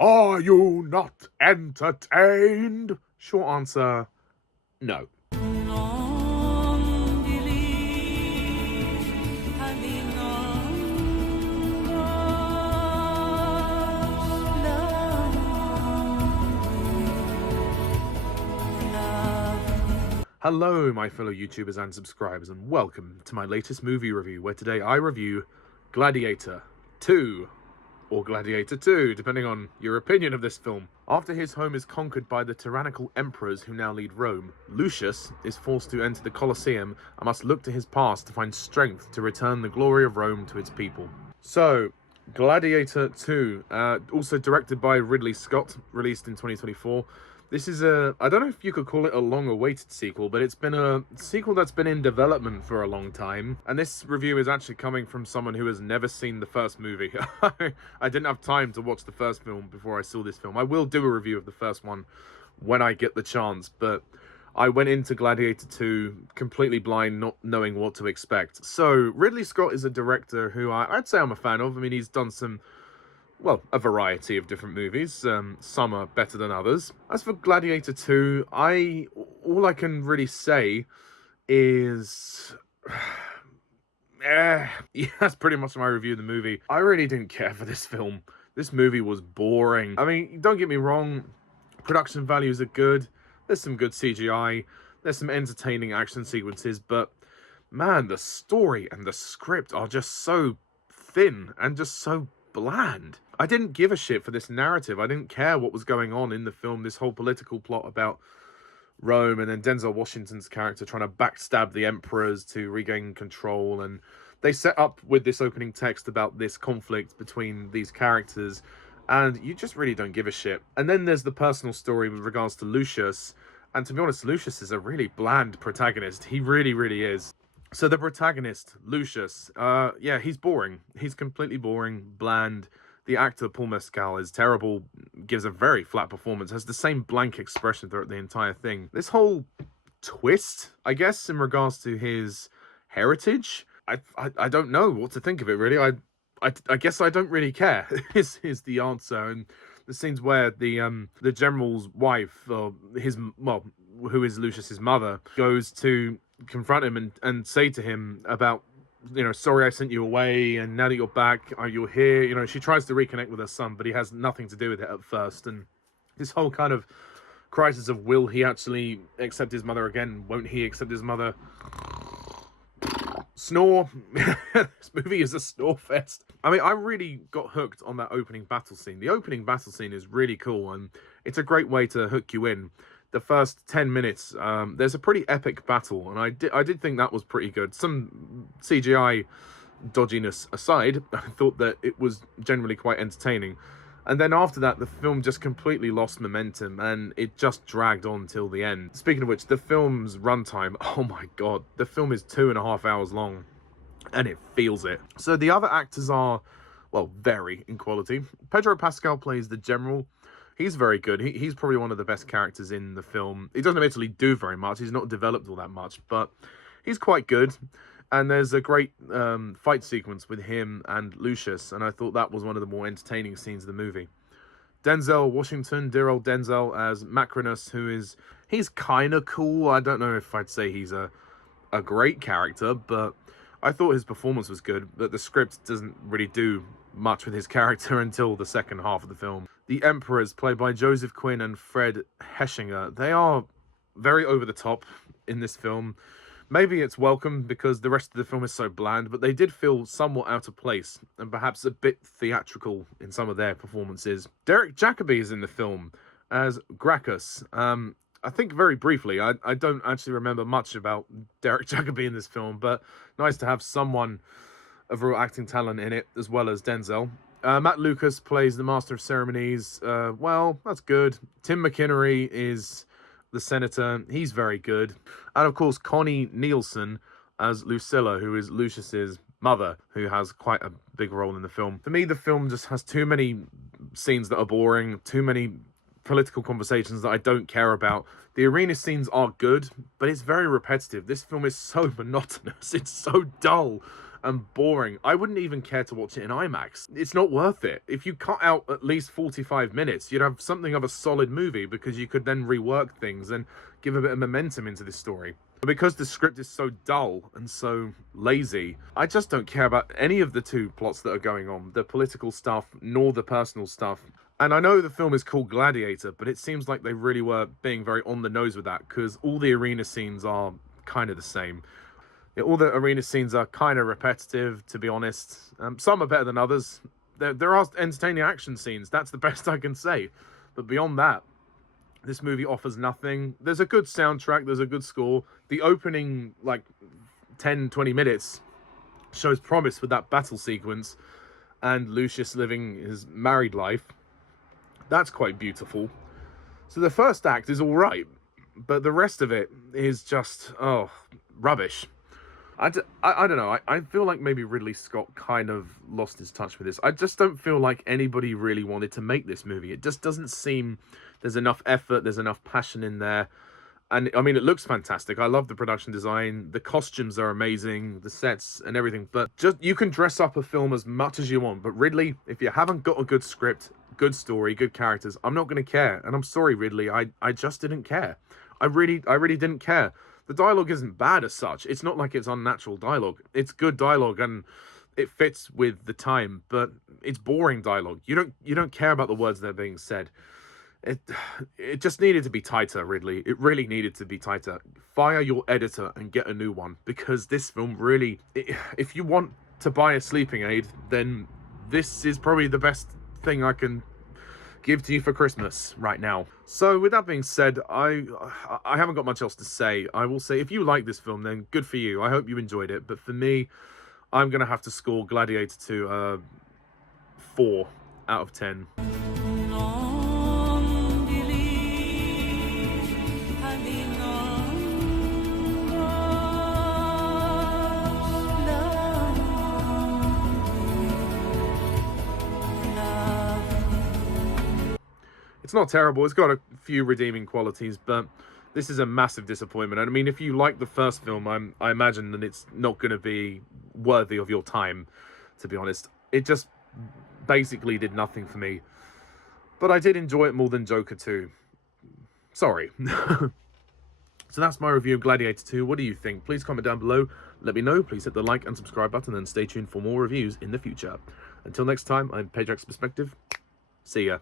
Are you not entertained? Short answer, no. Hello, my fellow YouTubers and subscribers, and welcome to my latest movie review, where today I review Gladiator 2, or Gladiator 2, depending on your opinion of this film. After his home is conquered by the tyrannical emperors who now lead Rome, Lucius is forced to enter the Colosseum and must look to his past to find strength to return the glory of Rome to its people. So, Gladiator 2, also directed by Ridley Scott, released in 2024. This is I don't know if you could call it a long-awaited sequel, but it's been a sequel that's been in development for a long time. And this review is actually coming from someone who has never seen the first movie. I didn't have time to watch the first film before I saw this film. I will do a review of the first one when I get the chance, but I went into Gladiator 2 completely blind, not knowing what to expect. So, Ridley Scott is a director who I'd say I'm a fan of. I mean, he's done some, well, a variety of different movies. Some are better than others. As for Gladiator 2, all I can really say is yeah, that's pretty much my review of the movie. I really didn't care for this film. This movie was boring. I mean, don't get me wrong, production values are good. There's some good CGI. There's some entertaining action sequences, but man, the story and the script are just so thin and just so bland. I didn't give a shit for this narrative. I didn't care what was going on in the film, this whole political plot about Rome, and then Denzel Washington's character trying to backstab the emperors to regain control. And they set up with this opening text about this conflict between these characters, and you just really don't give a shit. And then there's the personal story with regards to Lucius, and to be honest, Lucius is a really bland protagonist. He really, really is. So the protagonist, Lucius, yeah, he's boring. He's completely boring, bland. The actor, Paul Mescal, is terrible, gives a very flat performance, has the same blank expression throughout the entire thing. This whole twist, I guess, in regards to his heritage, I don't know what to think of it, really. I guess I don't really care, is the answer. And the scenes where the general's wife, or who is Lucius's mother, goes to confront him and say to him about, you know, sorry I sent you away, and now that you're back, you're here. You know, she tries to reconnect with her son, but he has nothing to do with it at first. And this whole kind of crisis of, will he actually accept his mother again? Won't he accept his mother? Snore. This movie is a snore fest. I mean, I really got hooked on that opening battle scene. The opening battle scene is really cool, and it's a great way to hook you in. The first 10 minutes, there's a pretty epic battle, and I did think that was pretty good. Some CGI dodginess aside, I thought that it was generally quite entertaining. And then after that, the film just completely lost momentum, and it just dragged on till the end. Speaking of which, the film's runtime, oh my god, the film is 2.5 hours long, and it feels it. So the other actors are, well, vary in quality. Pedro Pascal plays the general. He's very good. He's probably one of the best characters in the film. He doesn't actually do very much. He's not developed all that much, but he's quite good. And there's a great fight sequence with him and Lucius, and I thought that was one of the more entertaining scenes of the movie. Denzel Washington, dear old Denzel, as McInnery, he's kind of cool. I don't know if I'd say he's a great character, but I thought his performance was good, but the script doesn't really do much with his character until the second half of the film. The Emperors, played by Joseph Quinn and Fred Hechinger, they are very over the top in this film. Maybe it's welcome because the rest of the film is so bland, but they did feel somewhat out of place and perhaps a bit theatrical in some of their performances. Jacobi is in the film as Gracchus. I think very briefly, I don't actually remember much about Jacobi in this film, but nice to have someone of real acting talent in it, as well as Denzel. Matt Lucas plays the Master of Ceremonies. Well, that's good. Tim McInnery is the Senator. He's very good. And of course, Connie Neilsen as Lucilla, who is Lucius's mother, who has quite a big role in the film. For me, the film just has too many scenes that are boring, too many political conversations that I don't care about. The arena scenes are good, but it's very repetitive. This film is so monotonous. It's so dull. and boring. I wouldn't even care to watch it in IMAX. It's not worth it. If you cut out at least 45 minutes, you'd have something of a solid movie, because you could then rework things and give a bit of momentum into this story. But because the script is so dull and so lazy, I just don't care about any of the two plots that are going on, the political stuff nor the personal stuff. And I know the film is called Gladiator, but it seems like they really were being very on the nose with that, because all the arena scenes are kind of the same. Yeah, all the arena scenes are kind of repetitive, to be honest. Some are better than others. There are entertaining action scenes, that's the best I can say. But beyond that, this movie offers nothing. There's a good soundtrack, there's a good score. The opening, like, 10-20 minutes shows promise with that battle sequence and Lucius living his married life. That's quite beautiful. So the first act is alright, but the rest of it is just, rubbish. I don't know, I feel like maybe Ridley Scott kind of lost his touch with this. I just don't feel like anybody really wanted to make this movie. It just doesn't seem there's enough effort, there's enough passion in there. And, I mean, it looks fantastic. I love the production design. The costumes are amazing, the sets and everything. But just, you can dress up a film as much as you want. But Ridley, if you haven't got a good script, good story, good characters, I'm not going to care. And I'm sorry, Ridley, I just didn't care. I really didn't care. The dialogue isn't bad as such. It's not like it's unnatural dialogue. It's good dialogue and it fits with the time, but it's boring dialogue. You don't care about the words that are being said. It just needed to be tighter, Ridley. It really needed to be tighter. Fire your editor and get a new one, because this film really, if you want to buy a sleeping aid, then this is probably the best thing I can give to you for Christmas right now. So with that being said, I haven't got much else to say. I will say, if you like this film, then good for you. I hope you enjoyed it. But for me, I'm going to have to score Gladiator 2 4 out of 10. It's not terrible. It's got a few redeeming qualities, but this is a massive disappointment. And I mean, if you like the first film, I imagine that it's not going to be worthy of your time, to be honest. It just basically did nothing for me. But I did enjoy it more than Joker 2. Sorry. So that's my review of Gladiator 2. What do you think? Please comment down below. Let me know. Please hit the like and subscribe button and stay tuned for more reviews in the future. Until next time, I'm Pajak's Perspective. See ya.